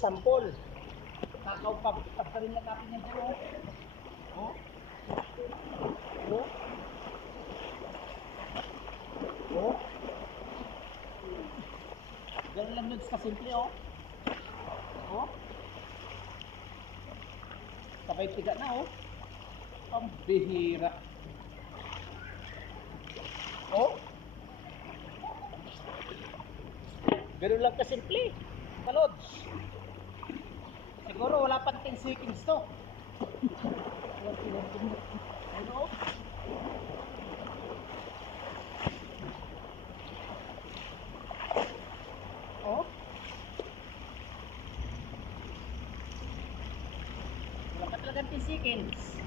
sample. Kakao pa, pa rin lang natin yan dito. Oh. Oh. Oh. Ganun lang yun kasimple, oh. Oh. Sabay tiga na, oh. Ang bihira. Oh. Ganun lang kasimple. Kalods. Siguro wala pang 10 seconds to. Ano? Oh? Wala pa talagang 10 seconds.